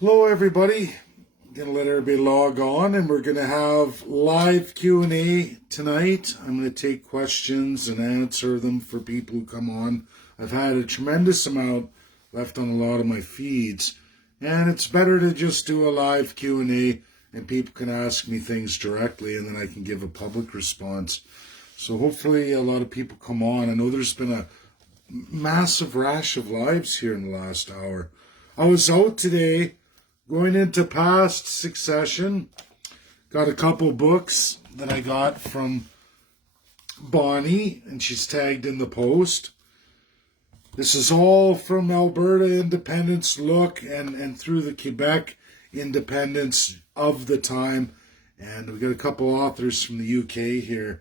Hello everybody. I'm gonna let everybody log on and we're gonna have live Q&A tonight. I'm gonna take questions and answer them for people who come on. I've had a tremendous amount left on a lot of my feeds, and it's better to just do a live Q&A and people can ask me things directly and then I can give a public response. So hopefully a lot of people come on. I know there's been a massive rash of lives here in the last hour. I was out today going into past succession. Got a couple books that I got from Bonnie, and she's tagged in the post. This is all from Alberta independence look and through the Quebec independence of the time. And we got a couple authors from the UK here.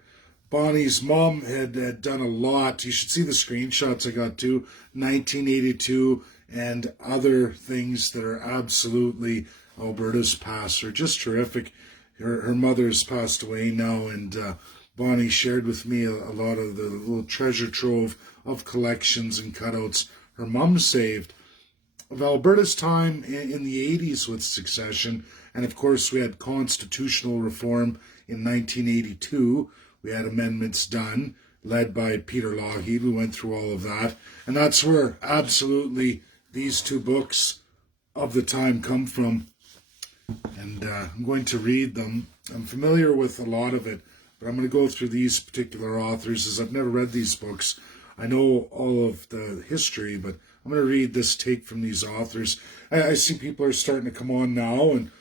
Bonnie's mom had done a lot. You should see the screenshots I got too. 1982 and other things that are absolutely Alberta's past are just terrific. Her mother's passed away now, and Bonnie shared with me a lot of the little treasure trove of collections and cutouts her mom saved of Alberta's time in the 80s with succession. And of course we had constitutional reform in 1982. We had amendments done, led by Peter Lougheed. We went through all of that. And that's where absolutely these two books of the time come from. And I'm going to read them. I'm familiar with a lot of it, but I'm going to go through these particular authors as I've never read these books. I know all of the history, but I'm going to read this take from these authors. I see people are starting to come on now, and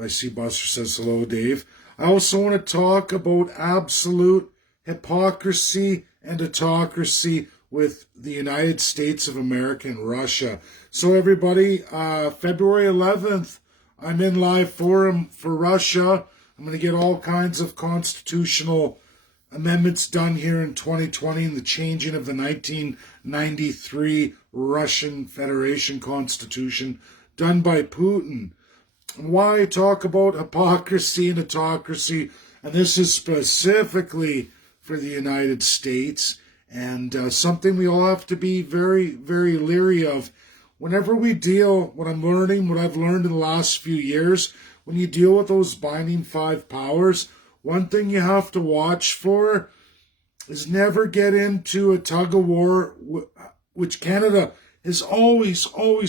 I see Buster says hello, Dave. I also want to talk about absolute hypocrisy and autocracy with the United States of America and Russia. So everybody, February 11th, I'm in live forum for Russia. I'm going to get all kinds of constitutional amendments done here in 2020 and the changing of the 1993 Russian Federation Constitution done by Putin. Why talk about hypocrisy and autocracy? And this is specifically for the United States, and something we all have to be very, very leery of. Whenever we deal, what I've learned in the last few years, when you deal with those binding five powers, one thing you have to watch for is never get into a tug of war, which Canada has always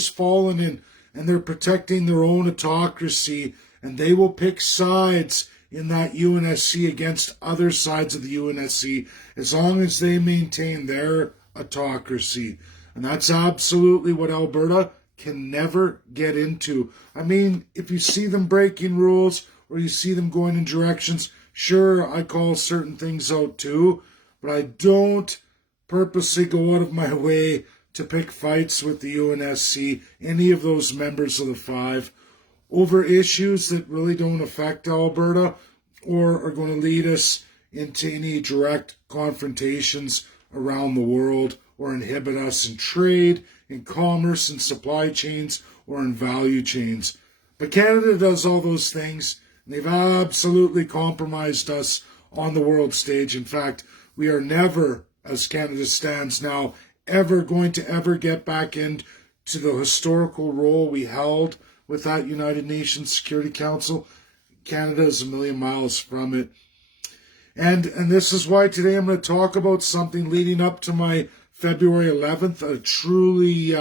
fallen in, and they're protecting their own autocracy, and they will pick sides in that UNSC against other sides of the UNSC as long as they maintain their autocracy. And that's absolutely what Alberta can never get into. I mean, if you see them breaking rules or you see them going in directions, sure, I call certain things out too, but I don't purposely go out of my way to pick fights with the UNSC, any of those members of the five, over issues that really don't affect Alberta or are going to lead us into any direct confrontations around the world or inhibit us in trade, in commerce, in supply chains, or in value chains. But Canada does all those things, and they've absolutely compromised us on the world stage. In fact, we are never, as Canada stands now, ever going to ever get back into the historical role we held with that United Nations Security Council. Canada is a million miles from it. And this is why today I'm going to talk about something leading up to my February 11th, a truly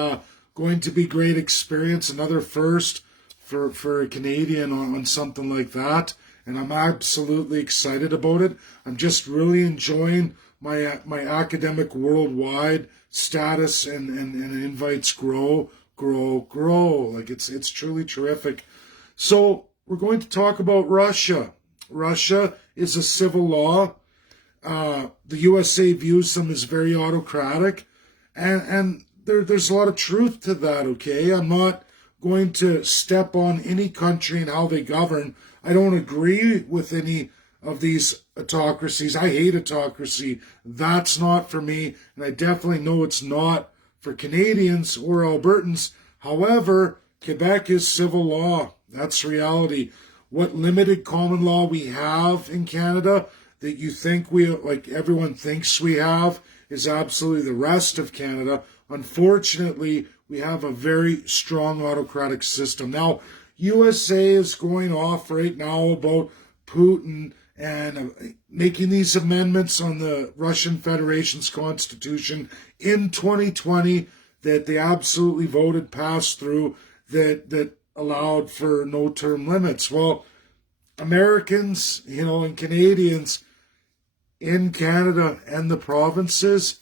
going to be great experience, another first for a Canadian on something like that. And I'm absolutely excited about it. I'm just really enjoying my academic worldwide status and invites grow. Like it's truly terrific. So we're going to talk about Russia. Russia is a civil law. The USA views them as very autocratic, and there's a lot of truth to that, okay? I'm not going to step on any country and how they govern. I don't agree with any of these autocracies. I hate autocracy. That's not for me, and I definitely know it's not for Canadians or Albertans. However, Quebec is civil law. That's reality. What limited common law we have in Canada that you think everyone thinks we have is absolutely the rest of Canada. Unfortunately, we have a very strong autocratic system. Now, USA is going off right now about Putin and making these amendments on the Russian Federation's constitution in 2020 that they absolutely voted passed through that allowed for no term limits. Well, Americans, and Canadians in Canada and the provinces,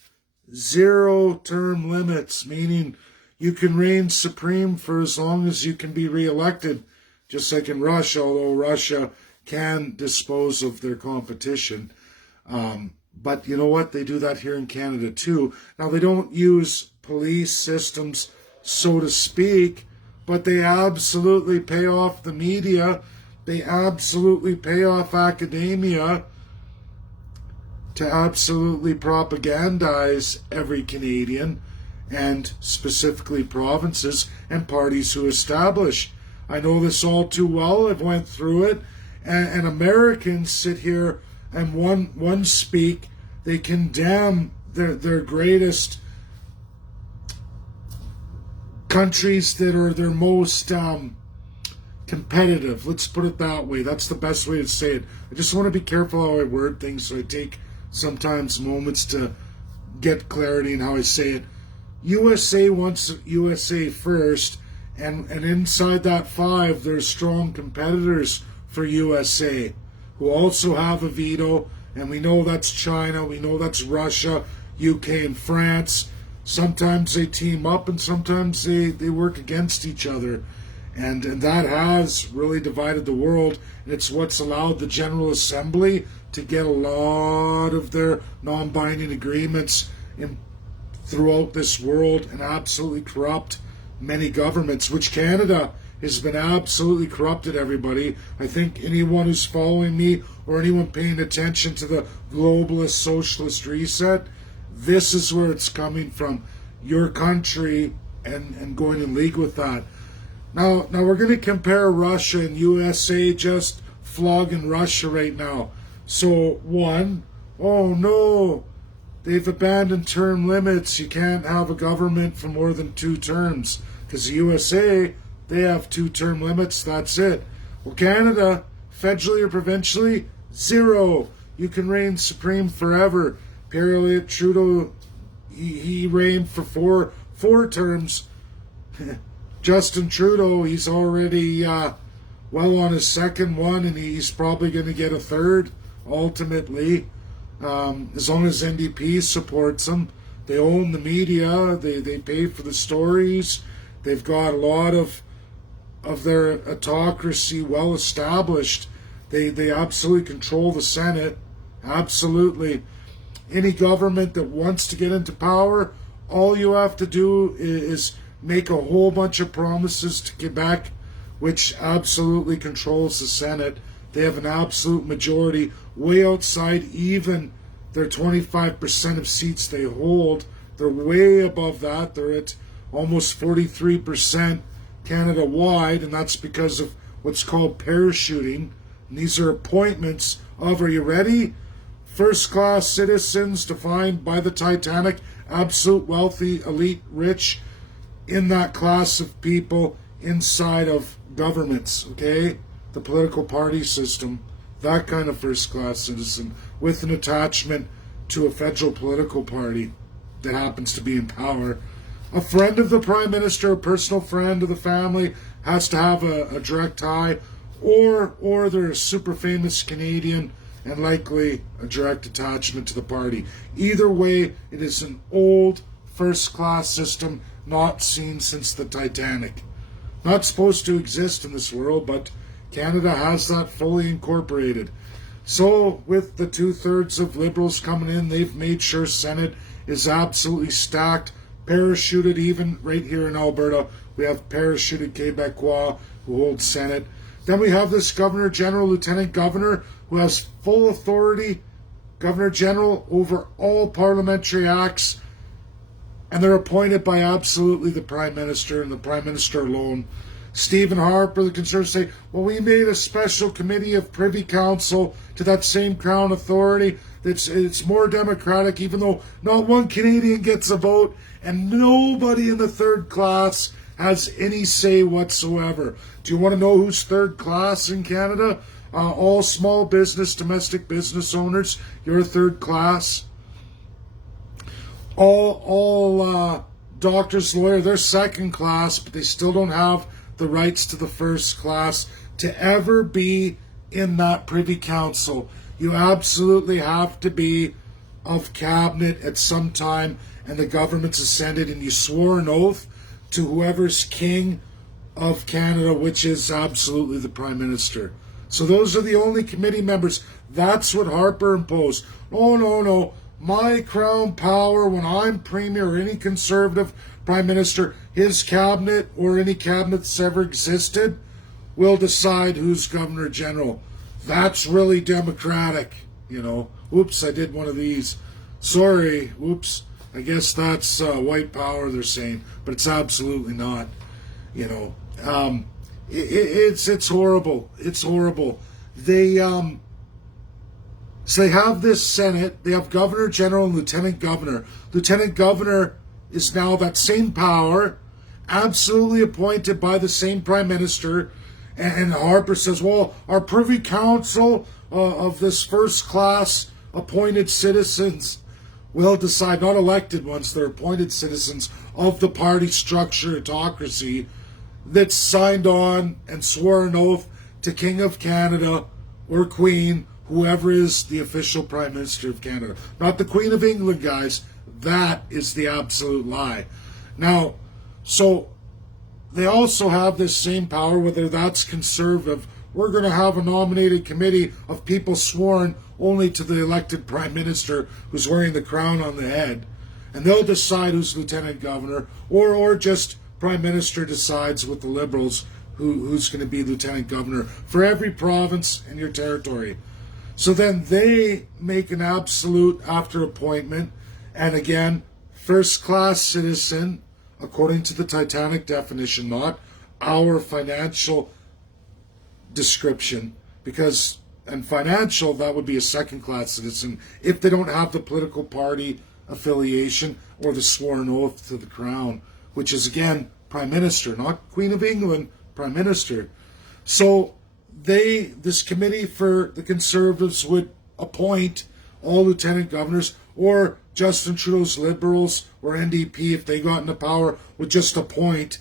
0 term limits, meaning you can reign supreme for as long as you can be reelected, just like in Russia, although Russia can dispose of their competition. But you know what? They do that here in Canada too. Now, they don't use police systems, so to speak, but they absolutely pay off the media. They absolutely pay off academia to absolutely propagandize every Canadian, and specifically provinces and parties who establish. I know this all too well. I've went through it. And Americans sit here and one speak. They condemn their greatest countries that are their most competitive. Let's put it that way. That's the best way to say it. I just want to be careful how I word things, so I take sometimes moments to get clarity in how I say it. USA wants USA first, and inside that 5, there's strong competitors for USA who also have a veto, and we know that's China, we know that's Russia, UK, and France. Sometimes they team up, and sometimes they work against each other. And that has really divided the world, and it's what's allowed the General Assembly to get a lot of their non-binding agreements throughout this world and absolutely corrupt many governments, which Canada has been absolutely corrupted, everybody. I think anyone who's following me or anyone paying attention to the globalist socialist reset, this is where it's coming from. Your country and going in league with that. Now we're going to compare Russia and USA, just flogging Russia right now. So, 1, oh no, they've abandoned term limits. You can't have a government for more than 2 terms. Because the USA, they have 2 term limits, that's it. Well, Canada, federally or provincially, 0. You can reign supreme forever. Pierre Trudeau, he reigned for four terms. Justin Trudeau, he's already well on his 2nd one, and he's probably going to get a 3rd ultimately, as long as NDP supports him. They own the media, they pay for the stories, they've got a lot of their autocracy well established. They absolutely control the Senate, absolutely. Any government that wants to get into power, all you have to do is make a whole bunch of promises to Quebec, which absolutely controls the Senate. They have an absolute majority, way outside even their 25% of seats they hold. They're way above that. They're at almost 43% Canada-wide, and that's because of what's called parachuting. And these are appointments of, are you ready? First-class citizens defined by the Titanic, absolute wealthy, elite, rich, in that class of people inside of governments, okay? The political party system, that kind of first-class citizen with an attachment to a federal political party that happens to be in power. A friend of the Prime Minister, a personal friend of the family, has to have a direct tie, or they're a super famous Canadian and likely a direct attachment to the party. Either way, it is an old first-class system not seen since the Titanic. Not supposed to exist in this world, but Canada has that fully incorporated. So, with the 2/3 of Liberals coming in, they've made sure Senate is absolutely stacked, parachuted. Even right here in Alberta, we have parachuted Quebecois who hold Senate. Then we have this Governor General, Lieutenant Governor, who has full authority, Governor General, over all parliamentary acts, and they're appointed by absolutely the Prime Minister and the Prime Minister alone. Stephen Harper, the Conservatives, say, well, we made a special committee of Privy Council to that same Crown authority It's more democratic, even though not one Canadian gets a vote, and nobody in the third class has any say whatsoever. Do you want to know who's third class in Canada? All small business, domestic business owners, you're third class. All doctors, lawyers, they're second class, but they still don't have the rights to the first class to ever be in that Privy Council. You absolutely have to be of cabinet at some time, and the government's ascended, and you swore an oath to whoever's king of Canada, which is absolutely the Prime Minister. So those are the only committee members. That's what Harper imposed. Oh, no. My crown power when I'm Premier or any Conservative Prime Minister, his cabinet or any cabinet that's ever existed will decide who's Governor General. That's really democratic, Oops, I did one of these. Sorry, whoops. I guess that's white power, they're saying, but it's absolutely not. It's horrible. It's horrible. So they have this Senate. They have Governor General and Lieutenant Governor. Lieutenant Governor is now that same power, absolutely appointed by the same Prime Minister. And Harper says, well, our Privy Council of this first class appointed citizens will decide, not elected ones, they're appointed citizens of the party structure, Autocracy, that signed on and swore an oath to King of Canada or Queen, whoever is the official Prime Minister of Canada. Not the Queen of England, guys. That is the absolute lie. Now, so they also have this same power, whether that's Conservative. We're going to have a nominated committee of people sworn only to the elected Prime Minister who's wearing the crown on the head. And they'll decide who's Lieutenant Governor, or just Prime Minister decides with the Liberals who's going to be Lieutenant Governor for every province in your territory. So then they make an absolute after appointment, and again, first class citizen, according to the Titanic definition, not our financial description, and financial, that would be a second class citizen if they don't have the political party affiliation or the sworn oath to the crown, which is again Prime Minister, not Queen of England, Prime Minister. So this committee for the Conservatives would appoint all lieutenant governors, or Justin Trudeau's Liberals or NDP, if they got into power, would just appoint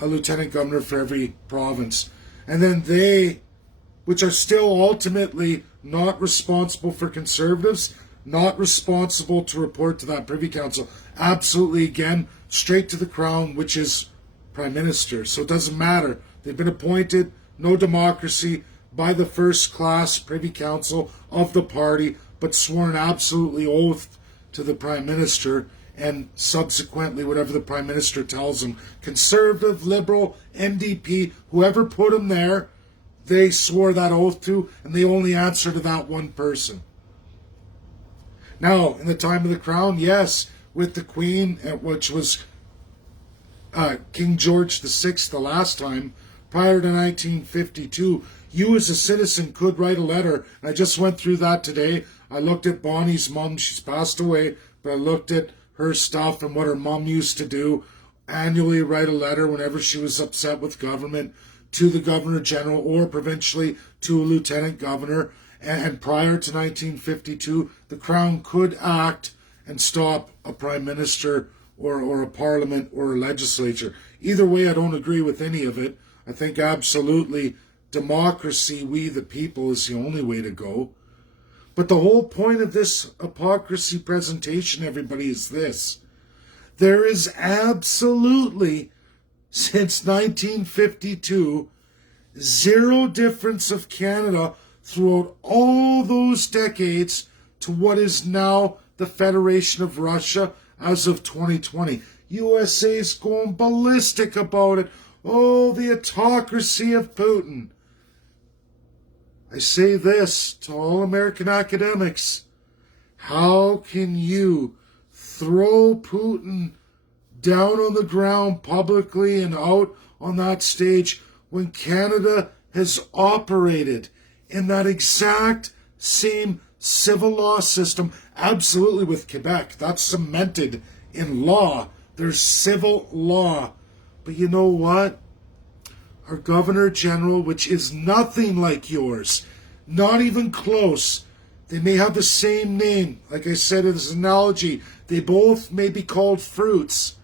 a lieutenant governor for every province. And then they, which are still ultimately not responsible for Conservatives, not responsible to report to that Privy Council, absolutely, again, straight to the crown, which is Prime Minister. So it doesn't matter. They've been appointed, no democracy, by the first class Privy Council of the party, but sworn absolutely oath to the Prime Minister, and subsequently whatever the Prime Minister tells them, Conservative, Liberal, NDP, whoever put them there, they swore that oath to, and they only answer to that one person. Now, in the time of the Crown, yes, with the Queen, which was King George VI the last time, prior to 1952, you as a citizen could write a letter. And I just went through that today. I looked at Bonnie's mom. She's passed away, but I looked at her stuff and what her mom used to do. Annually write a letter whenever she was upset with government to the Governor General, or provincially to a Lieutenant Governor. And prior to 1952, the Crown could act and stop a Prime Minister or a Parliament or a legislature. Either way, I don't agree with any of it. I think absolutely democracy, we the people, is the only way to go. But the whole point of this Hipocracy presentation, everybody, is this. There is absolutely, since 1952, zero difference of Canada throughout all those decades to what is now the Federation of Russia as of 2020. USA's going ballistic about it. Oh, the autocracy of Putin. I say this to all American academics. How can you throw Putin down on the ground publicly and out on that stage when Canada has operated in that exact same civil law system, absolutely with Quebec. That's cemented in law. There's civil law. But you know what? Our Governor General, which is nothing like yours, not even close. They may have the same name. Like I said in this analogy, they both may be called fruits.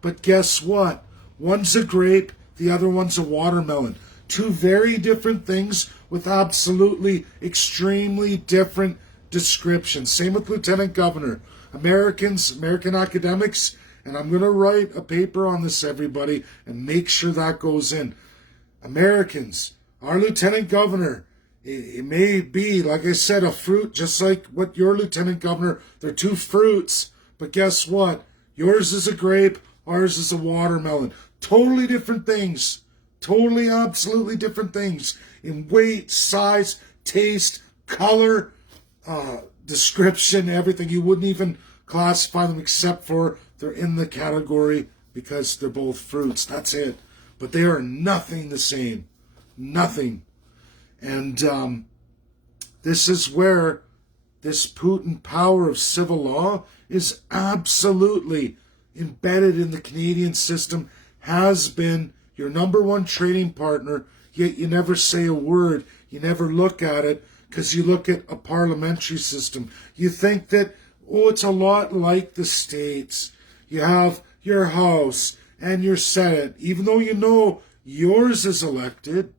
But guess what? One's a grape, the other one's a watermelon. Two very different things with absolutely extremely different descriptions. Same with Lieutenant Governor. American academics, and I'm going to write a paper on this, everybody, and make sure that goes in. Americans, our Lieutenant Governor, it may be, like I said, a fruit, just like what your Lieutenant Governor, they're two fruits. But guess what? Yours is a grape, ours is a watermelon. Totally different things. Totally, absolutely different things. In weight, size, taste, color, description, everything. You wouldn't even classify them except for they're in the category because they're both fruits. That's it. But they are nothing the same. Nothing. And this is where this Putin power of civil law is absolutely embedded in the Canadian system, has been your number one trading partner, yet you never say a word. You never look at it because you look at a parliamentary system. You think that, oh, it's a lot like the States. You have your House and your Senate, even though you know yours is elected,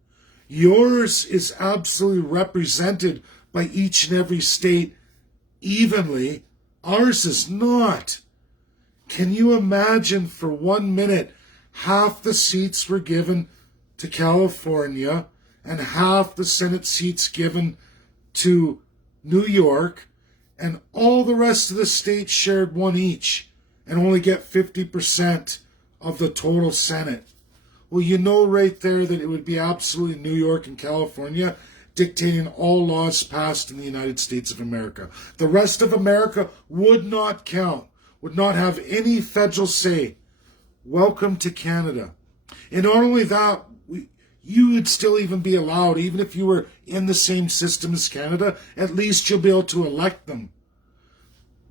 yours is absolutely represented by each and every state evenly. Ours is not. Can you imagine for 1 minute half the seats were given to California and half the Senate seats given to New York, and all the rest of the states shared one each and only get 50% of the total Senate? Well, you know right there that it would be absolutely New York and California dictating all laws passed in the United States of America. The rest of America would not count, would not have any federal say. Welcome to Canada. And not only that, you would still even be allowed, even if you were in the same system as Canada, at least you'll be able to elect them.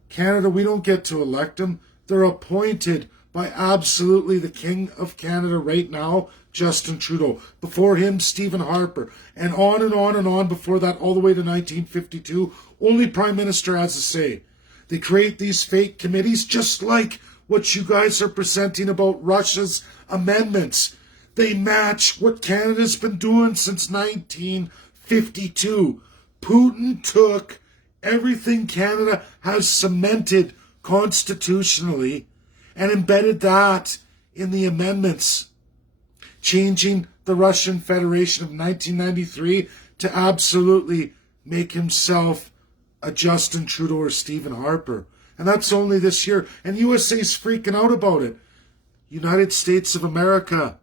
Canada, we don't get to elect them. They're appointed by absolutely the King of Canada right now, Justin Trudeau. Before him, Stephen Harper. And on and on and on before that, all the way to 1952, only Prime Minister has a say. They create these fake committees just like what you guys are presenting about Russia's amendments. They match what Canada's been doing since 1952. Putin took everything Canada has cemented constitutionally and embedded that in the amendments, changing the Russian Federation of 1993 to absolutely make himself a Justin Trudeau or Stephen Harper. And that's only this year. And USA's freaking out about it. United States of America.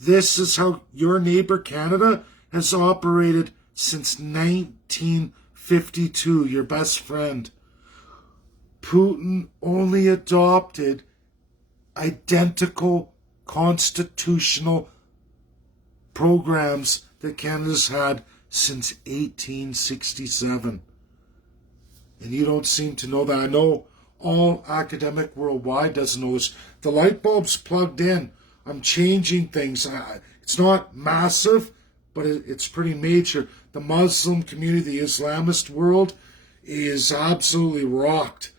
This is how your neighbor Canada has operated since 1952, your best friend. Putin only adopted identical constitutional programs that Canada's had since 1867. And you don't seem to know that. I know all academic worldwide doesn't know this. The light bulb's plugged in. I'm changing things. It's not massive, but it's pretty major. The Muslim community, the Islamist world, is absolutely rocked.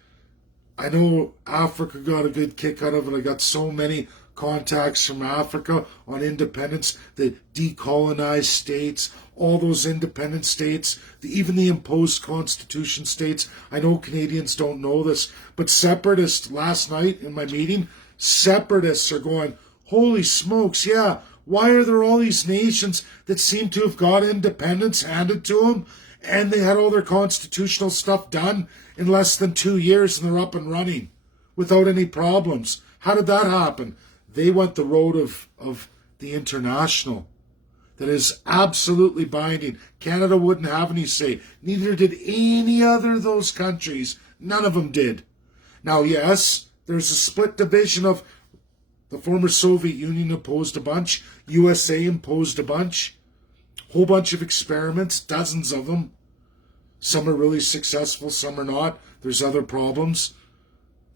I know Africa got a good kick out of it. I got so many contacts from Africa on independence, the decolonized states, all those independent states, even the imposed constitution states. I know Canadians don't know this, but separatists, last night in my meeting, separatists are going, holy smokes, yeah, why are there all these nations that seem to have got independence handed to them, and they had all their constitutional stuff done in less than 2 years and they're up and running without any problems? How did that happen? They went the road of the international that is absolutely binding. Canada wouldn't have any say. Neither did any other of those countries. None of them did. Now, yes, there's a split division of the former Soviet Union imposed a bunch. USA imposed a bunch. Whole bunch of experiments, dozens of them. Some are really successful, some are not. There's other problems.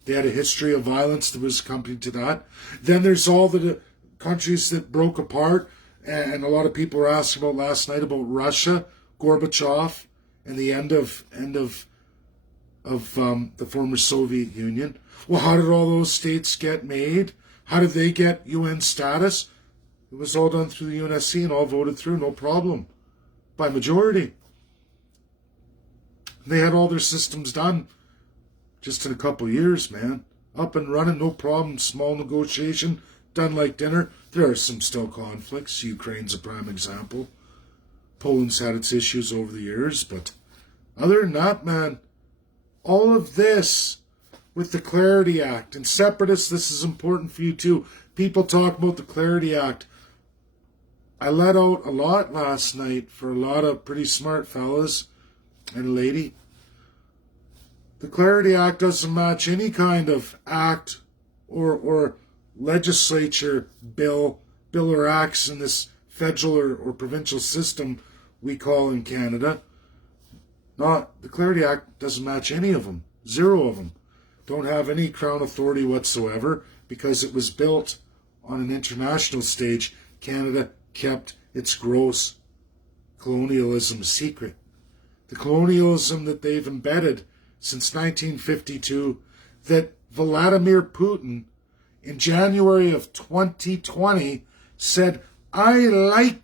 They had a history of violence that was accompanied to that. Then there's all the countries that broke apart, and a lot of people were asking about last night about Russia, Gorbachev, and the end of the former Soviet Union. Well, how did all those states get made? How did they get UN status? It was all done through the UNSC and all voted through, no problem, by majority. They had all their systems done just in a couple of years, man. Up and running, no problem, small negotiation, done like dinner. There are some still conflicts. Ukraine's a prime example. Poland's had its issues over the years, but other than that, man, all of this with the Clarity Act, and separatists, this is important for you too. People talk about the Clarity Act. I let out a lot last night for a lot of pretty smart fellas and a lady. The Clarity Act doesn't match any kind of act or legislature bill or acts in this federal or provincial system we call in Canada. The Clarity Act doesn't match any of them. Zero of them. Don't have any Crown authority whatsoever because it was built on an international stage. Canada kept its gross colonialism secret. The colonialism that they've embedded since 1952, that Vladimir Putin in January of 2020 said, I like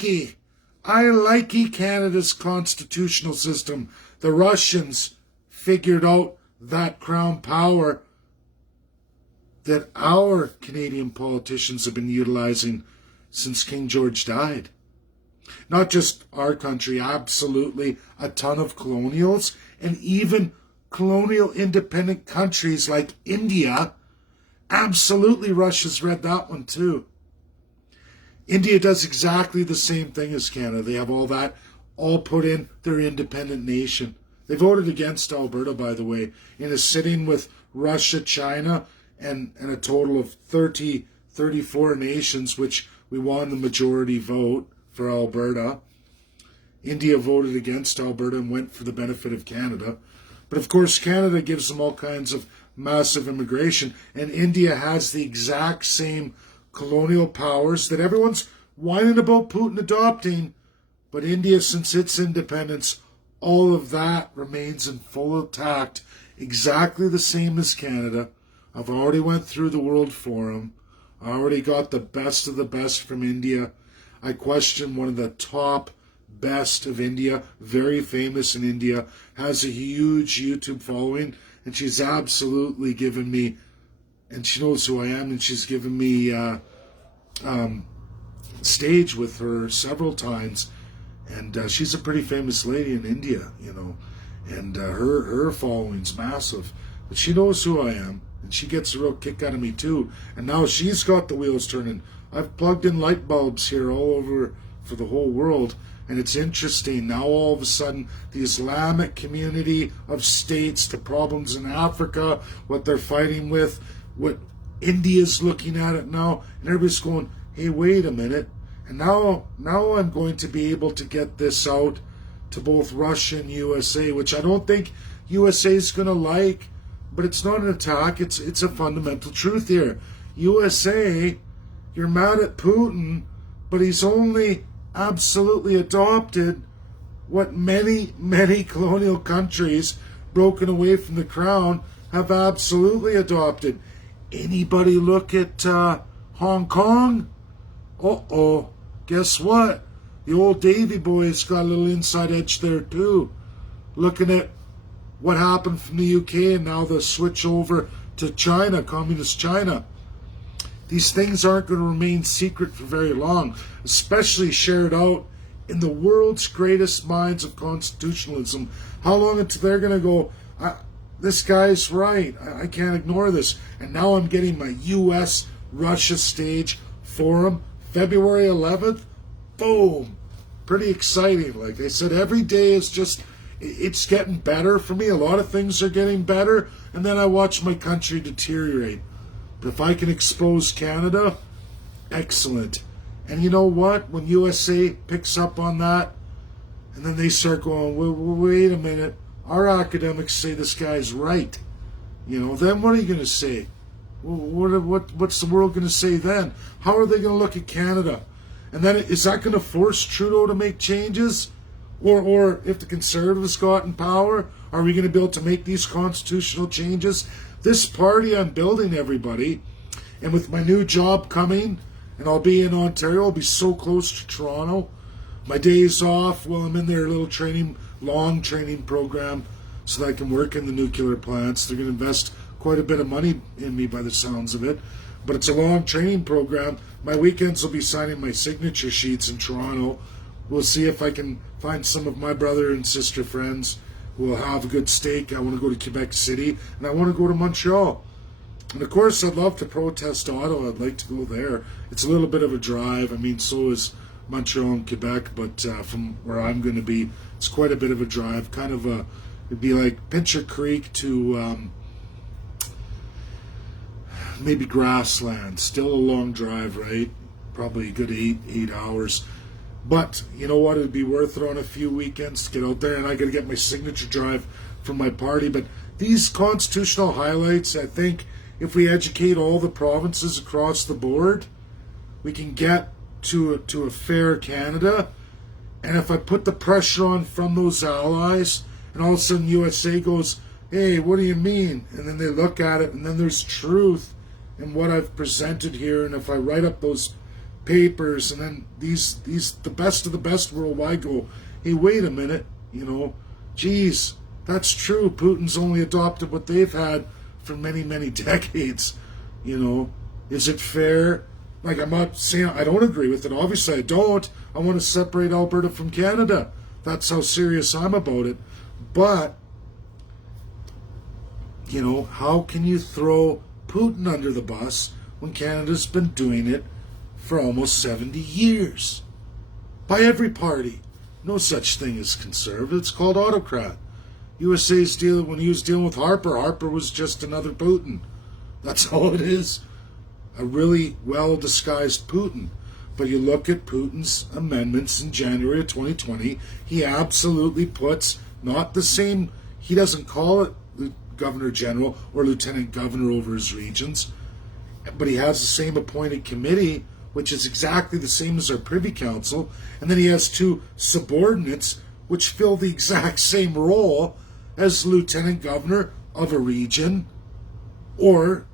Canada's constitutional system. The Russians figured out that crown power that our Canadian politicians have been utilizing since King George died. Not just our country, absolutely a ton of colonials, and even colonial independent countries like India. Absolutely, Russia's read that one too. India does exactly the same thing as Canada. They have all that all put in their independent nation. They voted against Alberta, by the way, in a sitting with Russia, China, and a total of 34 nations, which we won the majority vote for Alberta. India voted against Alberta and went for the benefit of Canada. But of course, Canada gives them all kinds of massive immigration, and India has the exact same colonial powers that everyone's whining about Putin adopting. But India, since its independence, all of that remains in full intact, exactly the same as Canada. I've already went through the World Forum. I already got the best of the best from India. I question one of the top best of India, very famous in India, has a huge YouTube following, and she's absolutely given me, and she knows who I am, and she's given me stage with her several times. And she's a pretty famous lady in India, and her following's massive. But she knows who I am, and she gets a real kick out of me too. And now she's got the wheels turning. I've plugged in light bulbs here all over for the whole world, and it's interesting. Now all of a sudden, the Islamic community of states, the problems in Africa, what they're fighting with, what India's looking at it now, and everybody's going, hey, wait a minute. And now I'm going to be able to get this out to both Russia and USA, which I don't think USA is going to like, but it's not an attack. It's a fundamental truth here. USA, you're mad at Putin, but he's only absolutely adopted what many, many colonial countries broken away from the crown have absolutely adopted. Anybody look at Hong Kong? Uh-oh. Guess what? The old Davy boy's got a little inside edge there too. Looking at what happened from the UK and now the switch over to China, communist China. These things aren't going to remain secret for very long, especially shared out in the world's greatest minds of constitutionalism. How long until they're going to go, this guy's right, I can't ignore this. And now I'm getting my US-Russia stage forum, February 11th, boom. Pretty exciting. Like I said, every day is just, it's getting better for me. A lot of things are getting better, and then I watch my country deteriorate. But if I can expose Canada, excellent. And you know what? When USA picks up on that, and then they start going, wait a minute, our academics say this guy's right, then what are you going to say? What's the world going to say then? How are they going to look at Canada? And then is that going to force Trudeau to make changes? Or if the Conservatives got in power, are we going to be able to make these constitutional changes? This party I'm building, everybody, and with my new job coming, and I'll be in Ontario, I'll be so close to Toronto. My days off, well, I'm in their little long training program so that I can work in the nuclear plants. They're going to invest quite a bit of money in me by the sounds of it. But it's a long training program. My weekends will be signing my signature sheets in Toronto. We'll see if I can find some of my brother and sister friends who will have a good steak. I want to go to Quebec City, and I want to go to Montreal. And of course, I'd love to protest Ottawa. I'd like to go there. It's a little bit of a drive. I mean, so is Montreal and Quebec, but from where I'm going to be, it's quite a bit of a drive. It'd be like Pincher Creek to maybe Grassland. Still a long drive, right? Probably a good eight hours. But you know what? It'd be worth it on a few weekends to get out there, and I got to get my signature drive from my party. But these constitutional highlights, I think, if we educate all the provinces across the board, we can get to a fair Canada. And if I put the pressure on from those allies, and all of a sudden USA goes, hey, what do you mean? And then they look at it, and then there's truth in what I've presented here. And if I write up those papers, and then these the best of the best worldwide go, hey, wait a minute, geez, that's true. Putin's only adopted what they've had for many, many decades. Is it fair? Like, I'm not saying I don't agree with it. Obviously, I don't. I want to separate Alberta from Canada. That's how serious I'm about it. But, how can you throw Putin under the bus when Canada's been doing it for almost 70 years? By every party. No such thing as conservative. It's called autocrat. USA's deal, when he was dealing with Harper was just another Putin. That's all it is. A really well-disguised Putin. But you look at Putin's amendments in January of 2020, he absolutely puts not the same, he doesn't call it the Governor General or Lieutenant Governor over his regions, but he has the same appointed committee, which is exactly the same as our Privy Council, and then he has two subordinates which fill the exact same role as Lieutenant Governor of a region, or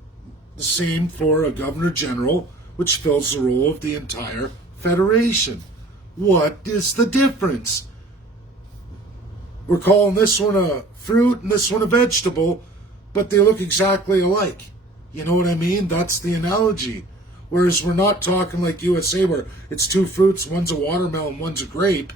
the same for a Governor General, which fills the role of the entire Federation. What is the difference? We're calling this one a fruit and this one a vegetable, but they look exactly alike. You know what I mean? That's the analogy. Whereas we're not talking like USA where it's two fruits, one's a watermelon, one's a grape.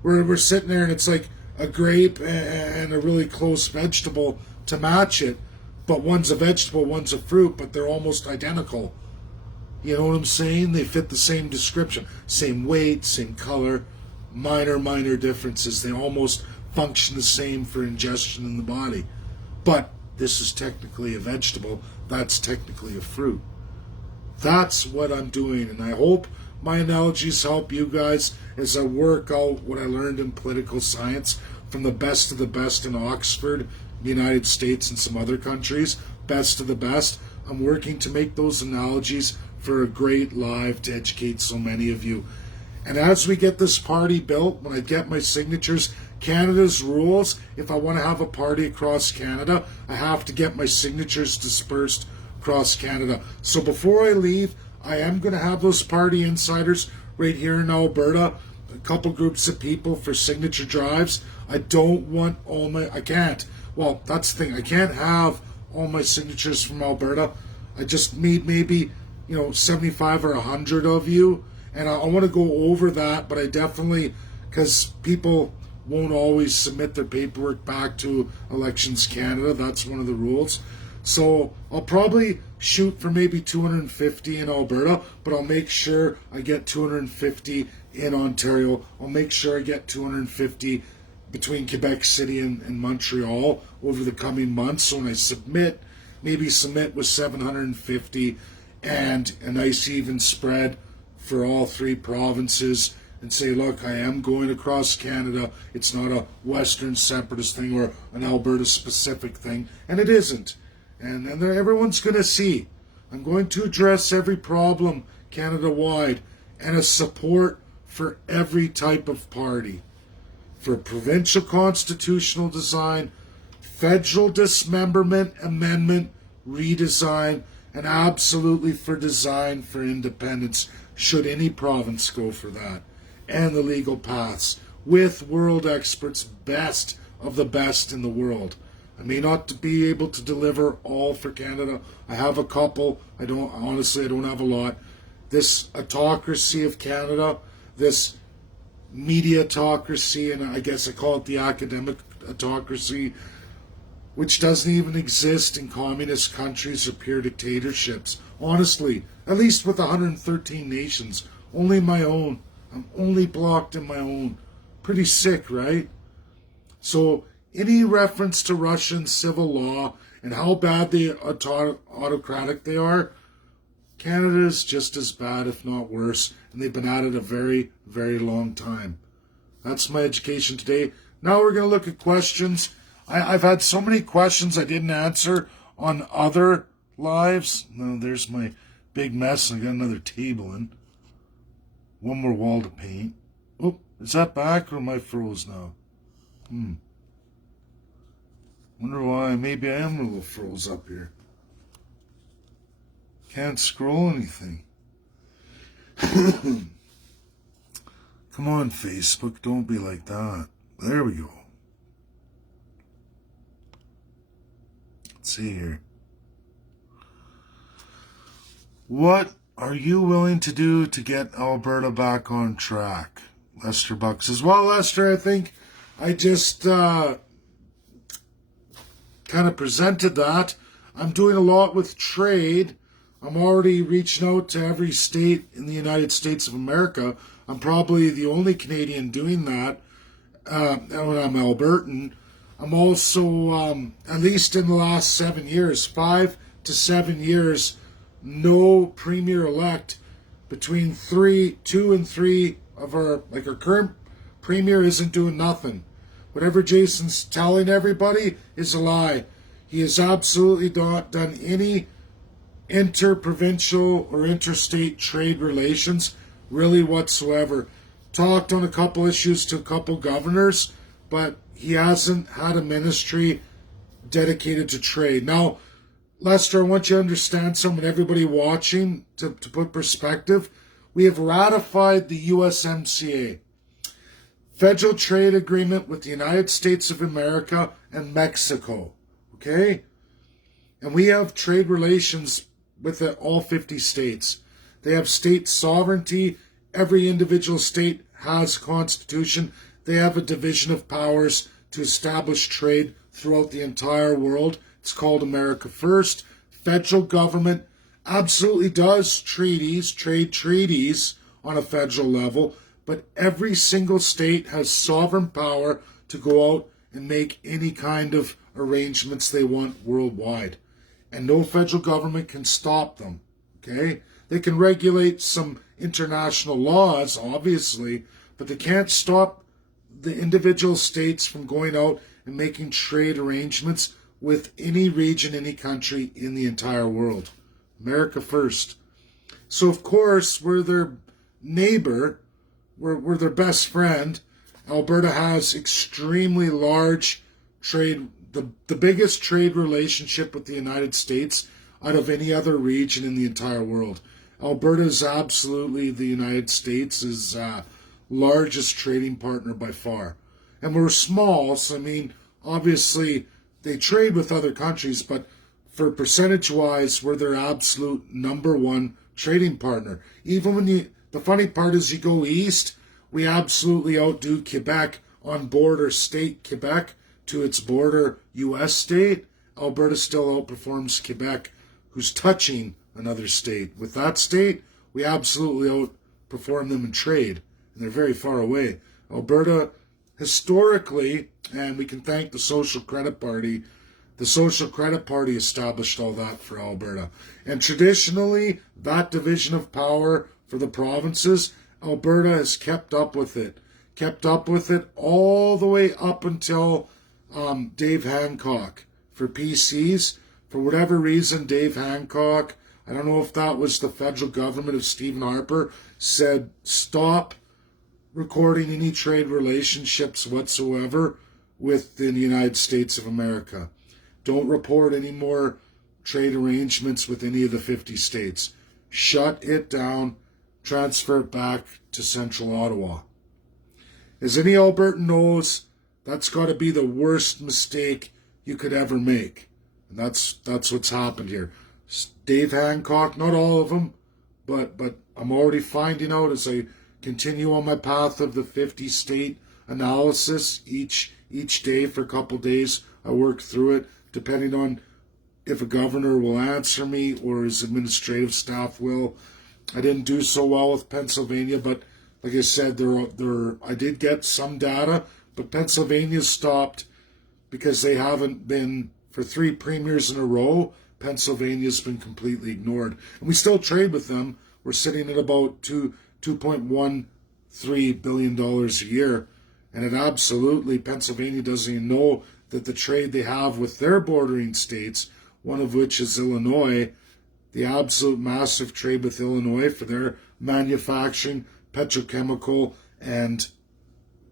Where we're sitting there and it's like a grape and a really close vegetable to match it. But one's a vegetable, one's a fruit, but they're almost identical. You know what I'm saying? They fit the same description. Same weight, same color, minor differences. They almost function the same for ingestion in the body. But this is technically a vegetable. That's technically a fruit. That's what I'm doing, and I hope my analogies help you guys as I work out what I learned in political science from the best of the best in Oxford, the United States, and some other countries. Best of the best. I'm working to make those analogies for a great live to educate so many of you. And as we get this party built, when I get my signatures, Canada's rules, if I want to have a party across Canada, I have to get my signatures dispersed across Canada. So before I leave, I am going to have those party insiders right here in Alberta, a couple groups of people for signature drives. I don't want I can't. Well, that's the thing. I can't have all my signatures from Alberta. I just need maybe, 75 or 100 of you. And I want to go over that, but I definitely, because people won't always submit their paperwork back to Elections Canada. That's one of the rules. So I'll probably shoot for maybe 250 in Alberta, but I'll make sure I get 250 in Ontario. I'll make sure I get 250 between Quebec City and Montreal over the coming months. So when I submit, maybe submit with 750 and a nice even spread for all three provinces, and say, look, I am going across Canada. It's not a Western separatist thing or an Alberta specific thing, and it isn't. And everyone's going to see. I'm going to address every problem Canada-wide and a support for every type of party. For provincial constitutional design, federal dismemberment, amendment, redesign, and absolutely for design for independence, should any province go for that. And the legal paths, with world experts, best of the best in the world. I may not be able to deliver all for Canada. I have a couple. I don't have a lot. This autocracy of Canada, this media autocracy, and I guess I call it the academic autocracy, which doesn't even exist in communist countries or pure dictatorships. Honestly, at least with 113 nations, only my own. I'm only blocked in my own. Pretty sick, right? So any reference to Russian civil law and how bad the autocratic they are, Canada is just as bad, if not worse, and they've been at it a very, very long time. That's my education today. Now we're going to look at questions. I've had so many questions I didn't answer on other lives. No, there's my big mess, and I got another table in. One more wall to paint. Oh, is that back or am I froze now? Wonder why. Maybe I am a little froze up here. Can't scroll anything. Come on, Facebook. Don't be like that. There we go. Let's see here. What are you willing to do to get Alberta back on track? Lester Buck says, well, Lester, I think I just kind of presented that. I'm doing a lot with trade. I'm already reaching out to every state in the United States of America. I'm probably the only Canadian doing that. I'm Albertan. I'm also, at least in the last 7 years, 5 to 7 years, no premier-elect between 2 and 3 of our current premier isn't doing nothing. Whatever Jason's telling everybody is a lie. He has absolutely not done any interprovincial or interstate trade relations really whatsoever. Talked on a couple issues to a couple governors, but he hasn't had a ministry dedicated to trade. Now, Lester, I want you to understand something, everybody watching, to put perspective. We have ratified the USMCA, Federal Trade Agreement with the United States of America and Mexico, okay? And we have trade relations with all 50 states. They have state sovereignty. Every individual state has a constitution. They have a division of powers to establish trade throughout the entire world. It's called America First. Federal government absolutely does trade treaties on a federal level, but every single state has sovereign power to go out and make any kind of arrangements they want worldwide. And no federal government can stop them, okay? They can regulate some international laws, obviously, but they can't stop the individual states from going out and making trade arrangements with any region, any country in the entire world. America first. So, of course, we're their neighbor. We're their best friend. Alberta has extremely large trade, the biggest trade relationship with the United States out of any other region in the entire world. Alberta is absolutely the United States' largest trading partner by far. And we're small, so I mean, obviously they trade with other countries, but for percentage-wise, we're their absolute number one trading partner. Even when the funny part is you go east, we absolutely outdo Quebec on border state Quebec to its border U.S. state. Alberta still outperforms Quebec, who's touching another state. With that state, we absolutely outperform them in trade, and they're very far away. Alberta, historically, and we can thank the Social Credit Party, the Social Credit Party established all that for Alberta. And traditionally, that division of power for the provinces Alberta has kept up with it. Kept up with it all the way up until Dave Hancock. For PCs, for whatever reason, Dave Hancock, I don't know if that was the federal government of Stephen Harper, said stop recording any trade relationships whatsoever with the United States of America. Don't report any more trade arrangements with any of the 50 states. Shut it down, transfer it back to central Ottawa. As any Albertan knows, that's got to be the worst mistake you could ever make. And that's what's happened here. Dave Hancock, not all of them, but I'm already finding out as I continue on my path of the 50-state analysis each day for a couple days. I work through it, depending on if a governor will answer me or his administrative staff will. I didn't do so well with Pennsylvania, but like I said, I did get some data, but Pennsylvania stopped because they haven't been, for 3 premiers in a row, Pennsylvania's been completely ignored. And we still trade with them. We're sitting at about $2.13 billion a year. And it absolutely, Pennsylvania doesn't even know that the trade they have with their bordering states, one of which is Illinois, the absolute massive trade with Illinois for their manufacturing, petrochemical, and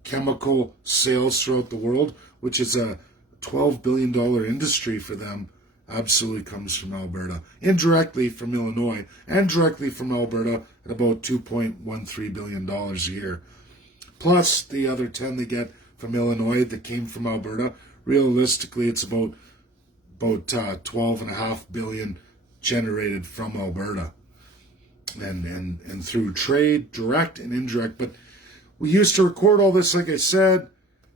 chemical sales throughout the world, which is a $12 billion industry for them, absolutely comes from Alberta. Indirectly from Illinois, and directly from Alberta at about $2.13 billion a year. Plus the other 10 they get from Illinois that came from Alberta. Realistically, it's about 12.5 billion generated from Alberta. And through trade, direct and indirect. But we used to record all this, like I said.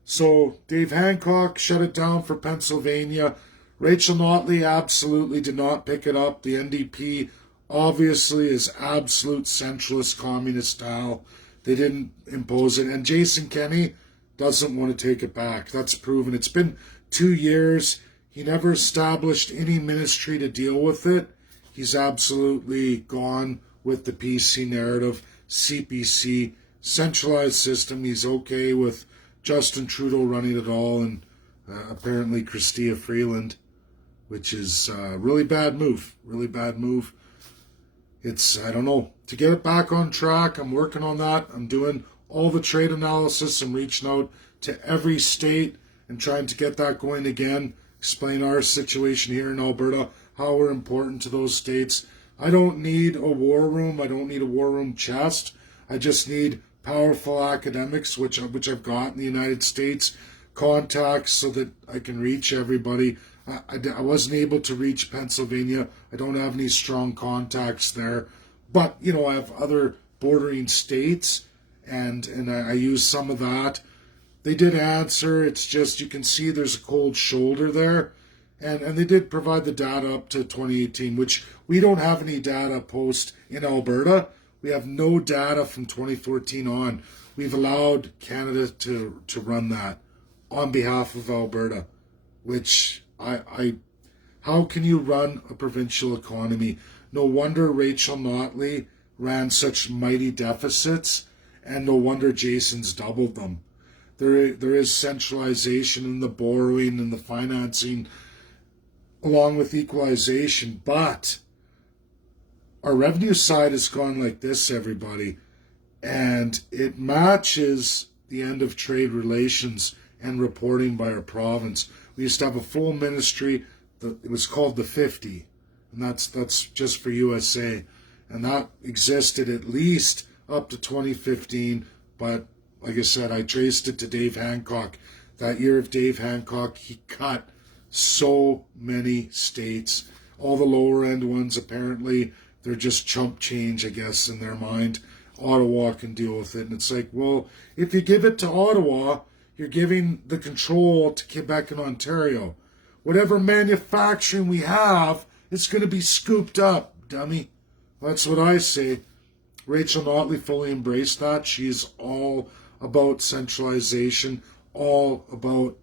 So Dave Hancock shut it down for Pennsylvania. Rachel Notley absolutely did not pick it up. The NDP obviously is absolute centralist communist style. They didn't impose it. And Jason Kenney doesn't want to take it back. That's proven. It's been 2 years. He never established any ministry to deal with it. He's absolutely gone with the PC narrative, CPC, centralized system. He's okay with Justin Trudeau running it all, and apparently Chrystia Freeland, which is a really bad move. Really bad move. It's, I don't know, to get it back on track, I'm working on that. I'm doing all the trade analysis. I'm reaching out to every state and trying to get that going again. Explain our situation here in Alberta, how we're important to those states. I don't need a war room. I don't need a war room chest. I just need powerful academics, which I've got in the United States, contacts so that I can reach everybody. I wasn't able to reach Pennsylvania. I don't have any strong contacts there. But, you know, I have other bordering states, and I use some of that. They did answer. It's just you can see there's a cold shoulder there. And they did provide the data up to 2018, which we don't have any data post in Alberta. We have no data from 2014 on. We've allowed Canada to run that on behalf of Alberta, which how can you run a provincial economy? No wonder Rachel Notley ran such mighty deficits, and no wonder Jason's doubled them. There is centralization in the borrowing and the financing, along with equalization, but our revenue side has gone like this, everybody, and it matches the end of trade relations and reporting by our province. We used to have a full ministry. It was called the 50, and that's just for USA, and that existed at least up to 2015. But like I said, I traced it to Dave Hancock. That year of Dave Hancock, he cut so many states. All the lower end ones, apparently, they're just chump change, I guess, in their mind. Ottawa can deal with it. And it's like, well, if you give it to Ottawa, you're giving the control to Quebec and Ontario. Whatever manufacturing we have, it's going to be scooped up, dummy. That's what I say. Rachel Notley fully embraced that. She's all about centralization, all about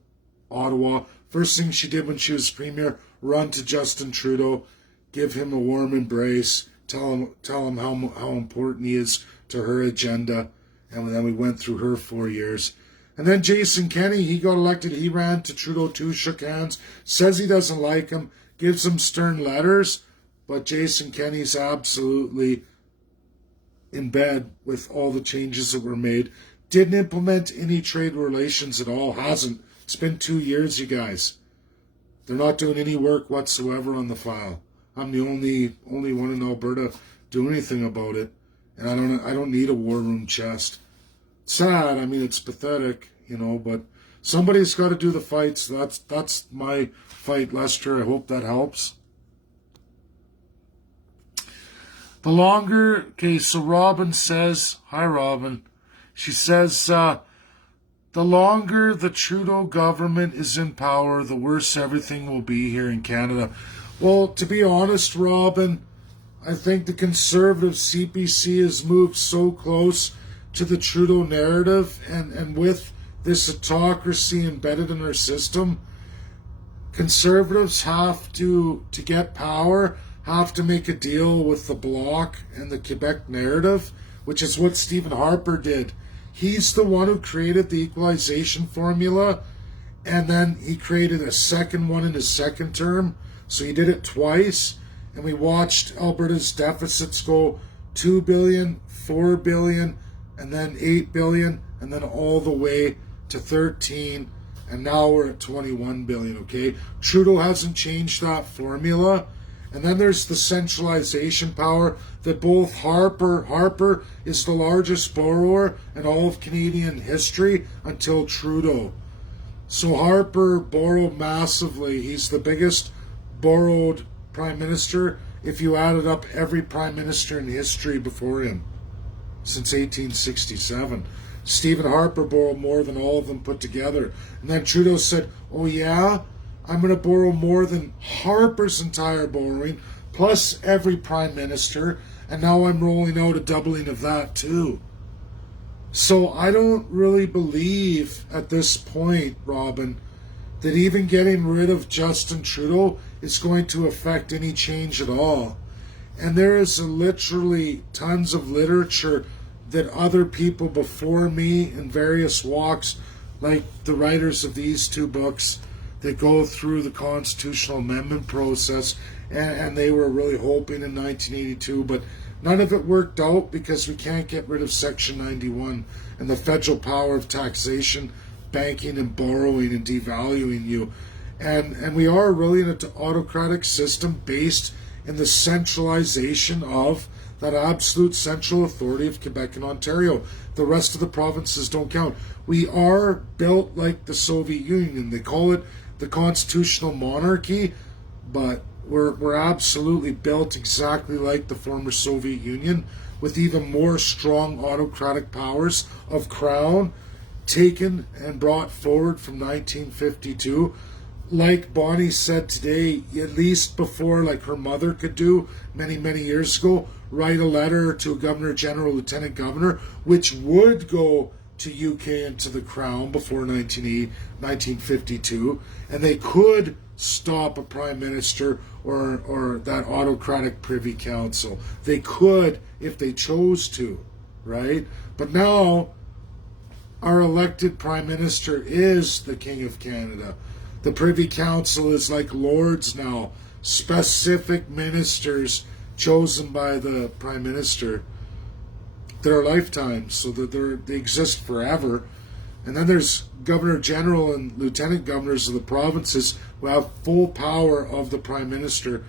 Ottawa. First thing she did when she was premier, run to Justin Trudeau, give him a warm embrace, tell him how important he is to her agenda, and then we went through her 4 years. And then Jason Kenney, he got elected. He ran to Trudeau too, shook hands, says he doesn't like him, gives him stern letters, but Jason Kenney's absolutely in bed with all the changes that were made. Didn't implement any trade relations at all, hasn't. It's been 2 years, you guys. They're not doing any work whatsoever on the file. I'm the only one in Alberta doing anything about it, and I don't need a war room chest. It's sad. I mean, it's pathetic, but somebody's got to do the fights. That's my fight, Lester. I hope that helps. So Robin says, hi Robin. She says, the longer the Trudeau government is in power, the worse everything will be here in Canada. Well, to be honest, Robin, I think the Conservative CPC has moved so close to the Trudeau narrative, and with this autocracy embedded in our system, Conservatives have to get power, have to make a deal with the Bloc and the Quebec narrative, which is what Stephen Harper did. He's the one who created the equalization formula, and then he created a second one in his second term. So he did it twice, and we watched Alberta's deficits go 2 billion, 4 billion, and then 8 billion, and then all the way to 13, and now we're at 21 billion, okay? Trudeau hasn't changed that formula. And then there's the centralization power that both Harper is the largest borrower in all of Canadian history until Trudeau. So Harper borrowed massively. He's the biggest borrowed prime minister if you added up every prime minister in history before him since 1867. Stephen Harper borrowed more than all of them put together. And then Trudeau said, oh yeah? I'm going to borrow more than Harper's entire borrowing, plus every prime minister, and now I'm rolling out a doubling of that too. So I don't really believe at this point, Robin, that even getting rid of Justin Trudeau is going to affect any change at all. And there is literally tons of literature that other people before me in various walks, like the writers of these two books, that go through the constitutional amendment process, and they were really hoping in 1982, but none of it worked out because we can't get rid of Section 91 and the federal power of taxation, banking and borrowing and devaluing you. And we are really in an autocratic system based in the centralization of that absolute central authority of Quebec and Ontario. The rest of the provinces don't count. We are built like the Soviet Union. They call it the constitutional monarchy, but we're absolutely built exactly like the former Soviet Union, with even more strong autocratic powers of crown taken and brought forward from 1952. Like Bonnie said today, at least before, like her mother could do many, many years ago, write a letter to a Governor General, Lieutenant Governor, which would go to UK and to the Crown before 1952, and they could stop a Prime Minister or that autocratic Privy Council. They could if they chose to, right? But now our elected Prime Minister is the King of Canada. The Privy Council is like lords now, specific ministers chosen by the Prime Minister. Their lifetimes, so that they exist forever. And then there's Governor General and Lieutenant Governors of the provinces who have full power of the Prime Minister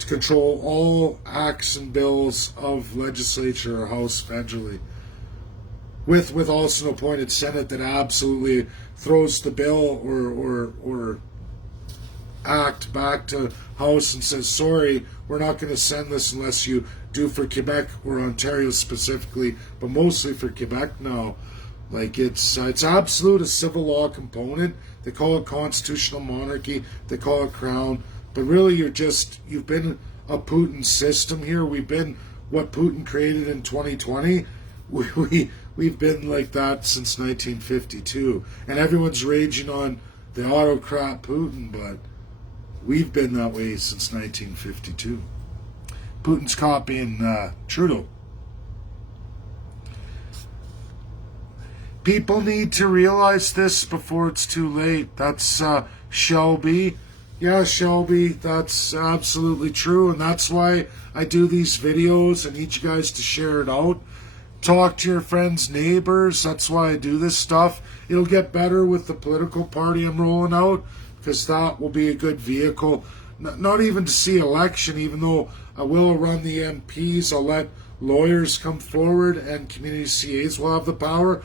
to control all acts and bills of legislature or House federally. With also an appointed Senate that absolutely throws the bill or act back to House and says, sorry, we're not going to send this unless you do for Quebec or Ontario specifically, but mostly for Quebec now. Like it's absolute a civil law component. They call it constitutional monarchy. They call it crown. But really, you've been a Putin system here. We've been what Putin created in 2020. We've been like that since 1952. And everyone's raging on the autocrat Putin, but we've been that way since 1952. Putin's copying Trudeau. People need to realize this before it's too late. That's Shelby. Yeah, Shelby, that's absolutely true. And that's why I do these videos. I need you guys to share it out. Talk to your friends, neighbors. That's why I do this stuff. It'll get better with the political party I'm rolling out, because that will be a good vehicle. Not even to see election, even though I will run the MPs. I'll let lawyers come forward and community CAs will have the power.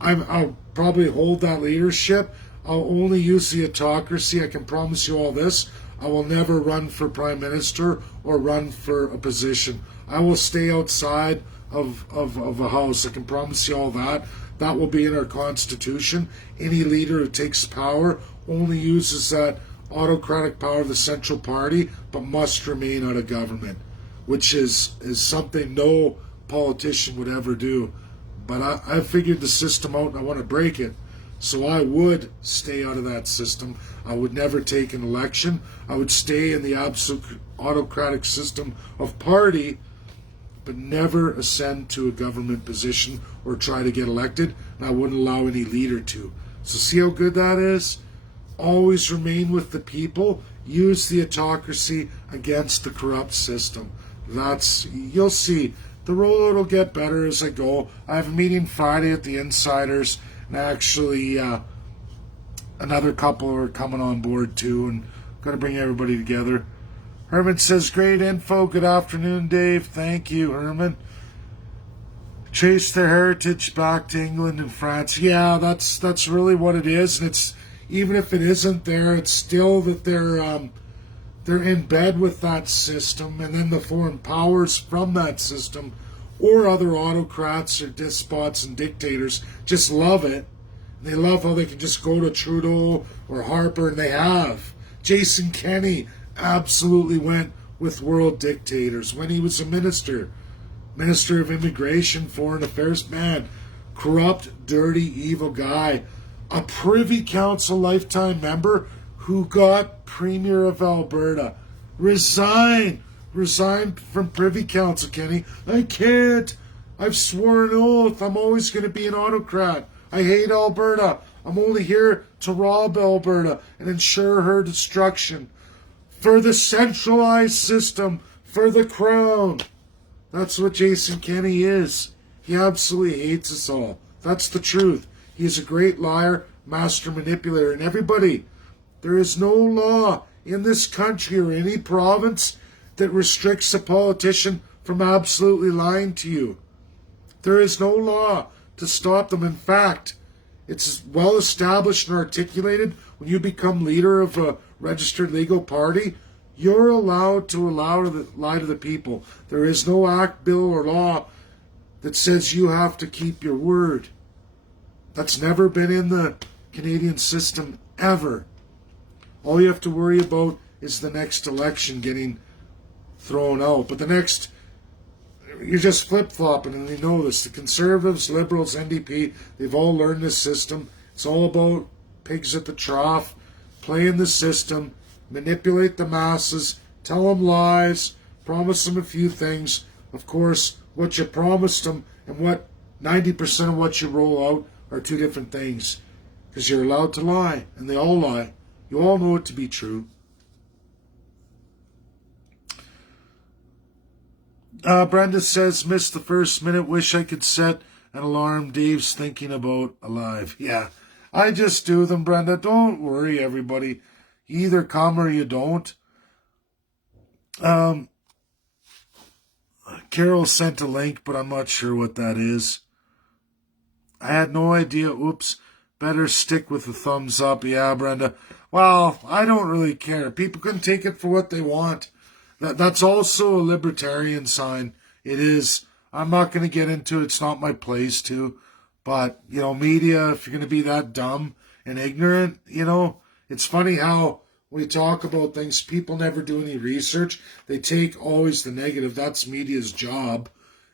I'll probably hold that leadership. I'll only use the autocracy. I can promise you all this. I will never run for prime minister or run for a position. I will stay outside of a house. I can promise you all that. That will be in our constitution. Any leader who takes power only uses that autocratic power of the central party, but must remain out of government, which is something no politician would ever do. But I figured the system out and I want to break it. So I would stay out of that system. I would never take an election. I would stay in the absolute autocratic system of party, but never ascend to a government position or try to get elected. And I wouldn't allow any leader to. So see how good that is? Always remain with the people. Use the autocracy against the corrupt system. You'll see. The rollout will get better as I go. I have a meeting Friday at the Insiders, and actually another couple are coming on board too, and got to bring everybody together. Herman says, great info. Good afternoon, Dave. Thank you, Herman. Chase their heritage back to England and France. Yeah, that's really what it is, and it's even if it isn't there, it's still that they're in bed with that system, and then the foreign powers from that system or other autocrats or despots and dictators just love it. They love how they can just go to Trudeau or Harper, and they have. Jason Kenney absolutely went with world dictators when he was a Minister of Immigration, Foreign Affairs. Man, corrupt, dirty, evil guy. A Privy Council lifetime member who got Premier of Alberta. Resign from Privy Council, Kenny. I can't. I've sworn an oath. I'm always going to be an autocrat. I hate Alberta. I'm only here to rob Alberta and ensure her destruction. For the centralized system, for the crown. That's what Jason Kenney is. He absolutely hates us all. That's the truth. He is a great liar, master manipulator, and everybody, there is no law in this country or any province that restricts a politician from absolutely lying to you. There is no law to stop them. In fact, it's well established and articulated when you become leader of a registered legal party, you're allowed to lie to the people. There is no act, bill, or law that says you have to keep your word. That's never been in the Canadian system, ever. All you have to worry about is the next election getting thrown out. But the next, you're just flip-flopping, and you know this. The Conservatives, Liberals, NDP, they've all learned this system. It's all about pigs at the trough, playing the system, manipulate the masses, tell them lies, promise them a few things. Of course, what you promised them and what 90% of what you roll out are two different things. Because you're allowed to lie, and they all lie. You all know it to be true. Brenda says, missed the first minute, wish I could set an alarm. Dave's thinking about alive. Yeah, I just do them, Brenda. Don't worry, everybody. You either come or you don't. Carol sent a link, but I'm not sure what that is. I had no idea. Oops. Better stick with the thumbs up. Yeah, Brenda. Well, I don't really care. People can take it for what they want. That's also a libertarian sign. It is. I'm not going to get into it. It's not my place to. But, media, if you're going to be that dumb and ignorant, it's funny how we talk about things. People never do any research. They take always the negative. That's media's job.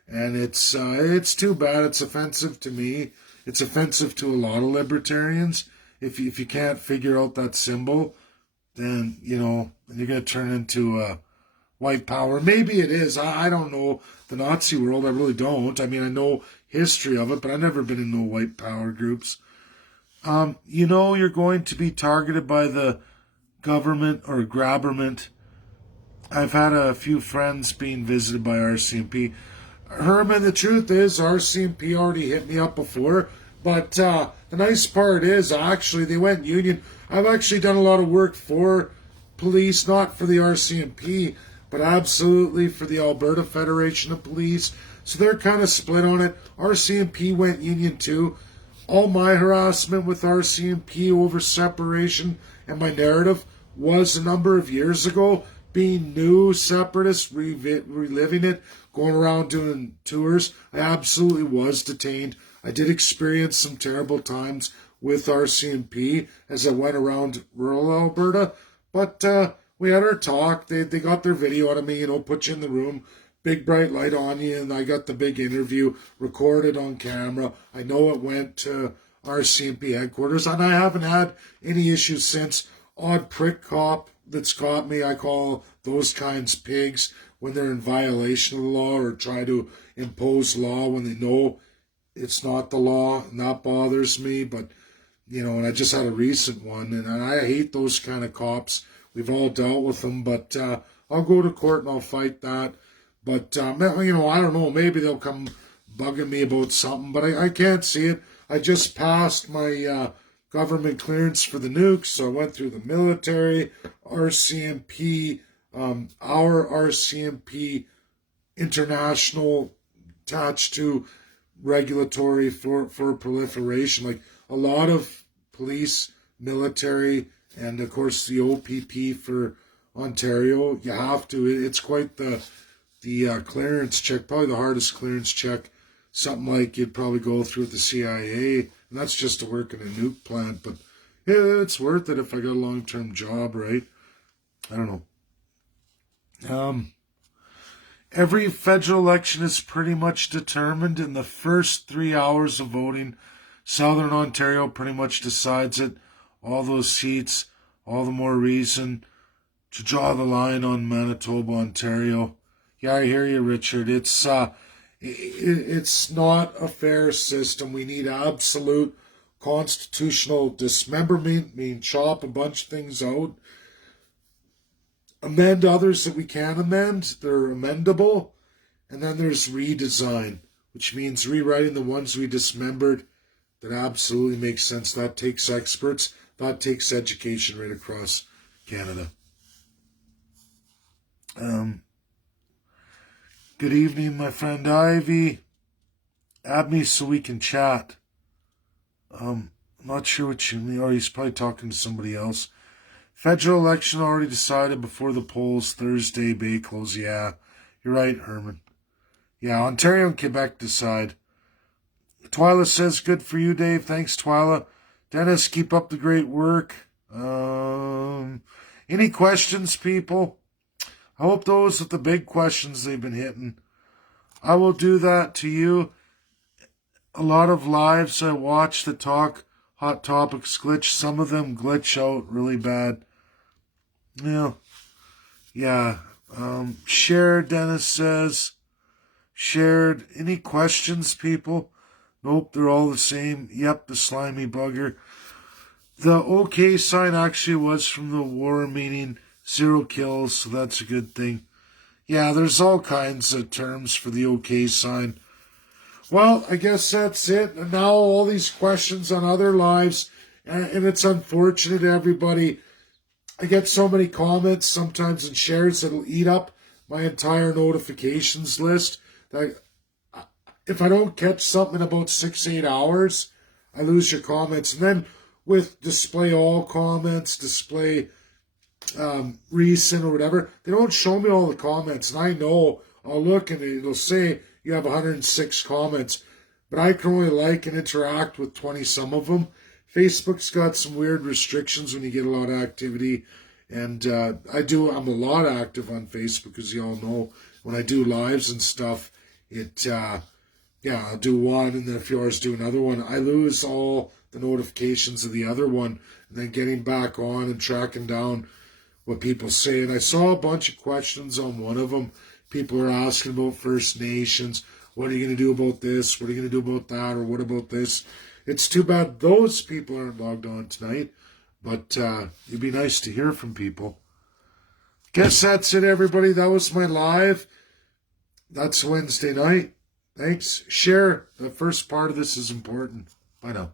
And it's too bad. It's offensive to me. It's offensive to a lot of libertarians. If you can't figure out that symbol, then, you're going to turn into white power. Maybe it is. I don't know the Nazi world. I really don't. I mean, I know history of it, but I've never been in no white power groups. You know you're going to be targeted by the government or grabberment. I've had a few friends being visited by RCMP. Herman, the truth is RCMP already hit me up before, but the nice part is actually they went union. I've actually done a lot of work for police, not for the RCMP, but absolutely for the Alberta Federation of Police. So they're kind of split on it. RCMP went union too. All my harassment with RCMP over separation and my narrative was a number of years ago, being new separatists, reliving it, going around doing tours. I absolutely was detained. I did experience some terrible times with RCMP as I went around rural Alberta, but we had our talk. They got their video out of me, put you in the room, big bright light on you, and I got the big interview recorded on camera. I know it went to RCMP headquarters, and I haven't had any issues since. Odd prick cop that's caught me, I call those kinds pigs when they're in violation of the law or try to impose law when they know it's not the law, and that bothers me. But, and I just had a recent one, and I hate those kind of cops. We've all dealt with them, but I'll go to court and I'll fight that. But, I don't know, maybe they'll come bugging me about something, but I can't see it. I just passed my government clearance for the nukes, so I went through the military, RCMP, our RCMP international attached to regulatory for proliferation. Like a lot of police, military, and of course the OPP for Ontario, you have to. It's quite the clearance check, probably the hardest clearance check. Something like you'd probably go through with the CIA, and that's just to work in a nuke plant. But yeah, it's worth it if I got a long-term job, right? I don't know. Every federal election is pretty much determined in the first 3 hours of voting. Southern Ontario pretty much decides it. All those seats, all the more reason to draw the line on Manitoba, Ontario. Yeah, I hear you, Richard. It's not a fair system. We need absolute constitutional dismemberment, mean chop a bunch of things out, amend others that we can amend, they're amendable, and then there's redesign, which means rewriting the ones we dismembered. That absolutely makes sense. That takes experts, that takes education right across Canada. Good evening, my friend Ivy. Add me so we can chat. I'm not sure what you mean, or he's probably talking to somebody else. Federal election already decided before the polls Thursday, Bay close. Yeah, you're right, Herman. Yeah, Ontario and Quebec decide. Twyla says, good for you, Dave. Thanks, Twyla. Dennis, keep up the great work. Any questions, people? I hope those with the big questions they've been hitting. I will do that to you. A lot of lives I watch that talk hot topics glitch. Some of them glitch out really bad. Yeah. Shared, Dennis says. Shared. Any questions, people? Nope, they're all the same. Yep, the slimy bugger. The OK sign actually was from the war, meaning 0 kills, so that's a good thing. Yeah, there's all kinds of terms for the OK sign. Well, I guess that's it. And now all these questions on other lives, and it's unfortunate, everybody. I get so many comments sometimes and shares that'll eat up my entire notifications list. That if I don't catch something in about 6-8 hours, I lose your comments. And then with display all comments, display recent or whatever, they don't show me all the comments. And I know, I'll look and it'll say you have 106 comments, but I can only like and interact with 20 some of them. Facebook's got some weird restrictions when you get a lot of activity. And I'm a lot active on Facebook, as you all know. When I do lives and stuff, I'll do one, and then a few hours do another one. I lose all the notifications of the other one, and then getting back on and tracking down what people say. And I saw a bunch of questions on one of them. People are asking about First Nations. What are you going to do about this? What are you going to do about that? Or what about this? It's too bad those people aren't logged on tonight. But it'd be nice to hear from people. Guess that's it, everybody. That was my live. That's Wednesday night. Thanks. Share. The first part of this is important. Bye now.